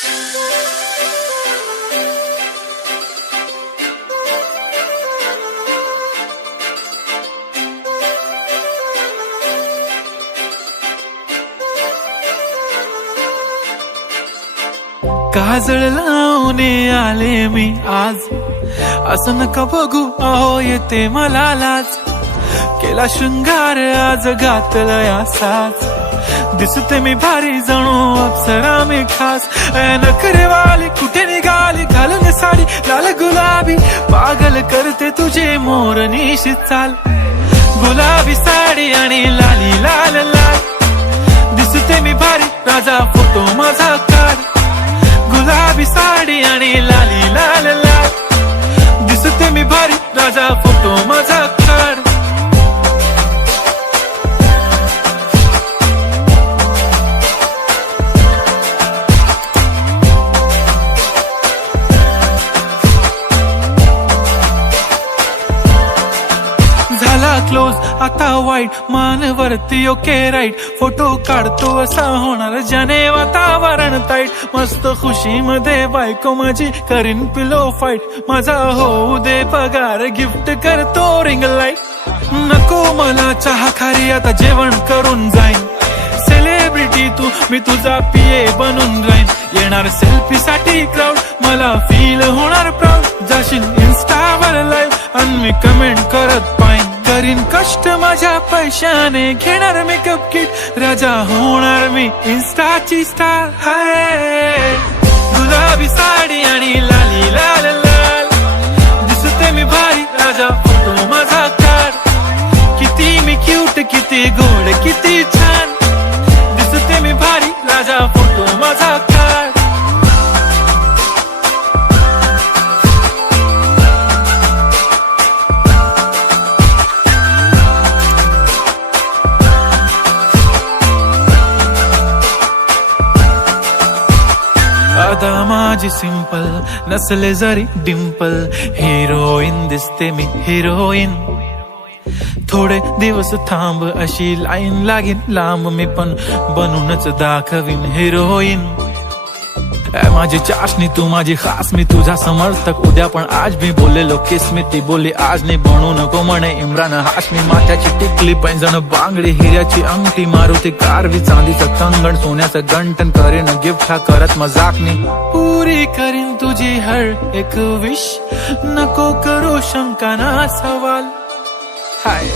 काजळ लावून आले मी आज, असं नका बघू अहो येते मला लाज. केला शृंगार आज घातलं असाच, दिसते मी भारी जणू अप्सरा मी खास. नखरेवाली कुठे निघाली घालून साडी लाल गुलाबी, पागल करते तुझे मोरनीशी चाल. गुलाबी साडी आणि लाली लाल लाल, दिसते मी भारी राजा फोटो माझा काढ. गुलाबी साडी आणि लाली लाल लाल, दिसते मी भारी राजा फोटो माझा काढ. झाला क्लोज आता वाईट, मानवरती ओके राईट. फोटो काढतो असा होणार ज्याने वातावरण ताईट. मस्त खुशी मध्ये बायको माझी करीन पिलो फाईट. माझा होऊ दे पगार गिफ्ट करतो रिंग लाईट. नको मला चहा खारी आता जेवण करून जाईन. सेलिब्रिटी तू मी तुझा पिये बनून राहीन. येणार सेल्फी साठी क्राऊड मला फील होणार प्राऊड. जाशील इन्स्टावर लाईव्ह आणि मी कमेंट करत पाईन. करीन कष्ट माझ्या पैशाने घेणार मेकअप किट. राजा होणार मी इन्स्टाची स्टार. हाय गुलाबी साडी आणि लाली लाल लाल, दिसते मी भारी राजा फोटो माझा काढ. किती मी क्यूट किती गोड किती छान, दिसते मी भारी राजा फोटो माझा काढ. आता माझी सिंपल नसले जरी डिंपल, हिरोईन दिसते मी हिरोईन. थोडे दिवस थांब अशी लाईन लागेल लांब, मी पण बनूनच दाखवीन हिरोईन. माझी चाशनी तू माझी खास, मी तुझा समर्थक उद्या पण आज. मी बोललेलो किस मी ती बोलली आज नाही. बनू नको म्हणे इम्रान हाशमी. माथ्याची टिकली पैंजण बांगडी हिऱ्याची अंगठी, मारुती कारवी चांदीचं कंगण सोन्याचं गंटन. करीन गिफ्ट हा करत मजाकनी. पुरी करीन तुझी हर एक विश, नको करू शंका ना सवाल. हाय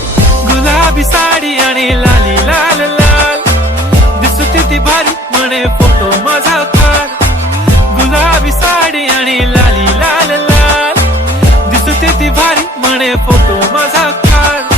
गुलाबी साडी आणि लाली लाल लाल, दिसते ती भारी म्हणे फोटो माझा काढ. गुलाबी साडी आणि लाली लाल लाल, दिसते ती भारी म्हणे फोटो माझा काढ.